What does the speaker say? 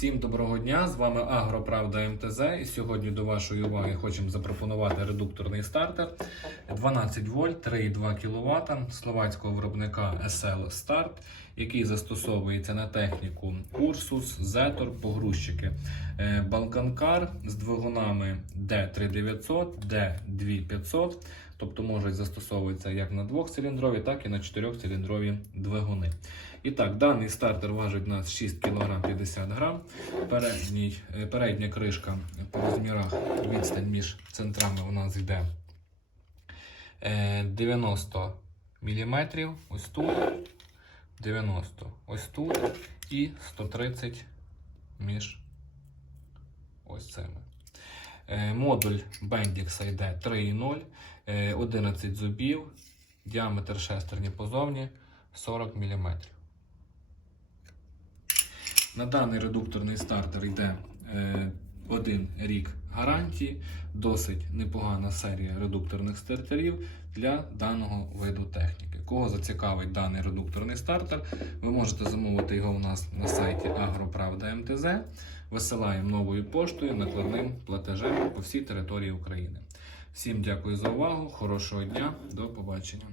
Всім доброго дня! З вами Агроправда МТЗ. І сьогодні до вашої уваги хочемо запропонувати редукторний стартер 12 вольт 3,2 кВт словацького виробника SL Start, який застосовується на техніку Ursus, Zetor, погрузчики Балканкар з двигунами D3900, D2500, тобто можуть застосовуватися як на двохциліндрові, так і на чотирьохциліндрові двигуни. І так, даний стартер важить у нас 6 кг 50 г. Передній, е, передня кришка по розмірах відстань між центрами у нас йде е, 90 мм. Ось тут, 90 ось тут і 130 між ось цими. Е, Модуль Bendix йде 3,0, е, 11 зубів, діаметр шестерні позовні 40 мм. На даний редукторний стартер йде е, один рік гарантії, досить непогана серія редукторних стартерів для даного виду техніки. Кого зацікавить даний редукторний стартер, ви можете замовити його у нас на сайті Агроправда. Висилаємо новою поштою накладним платежем по всій території України. Всім дякую за увагу, хорошого дня, до побачення.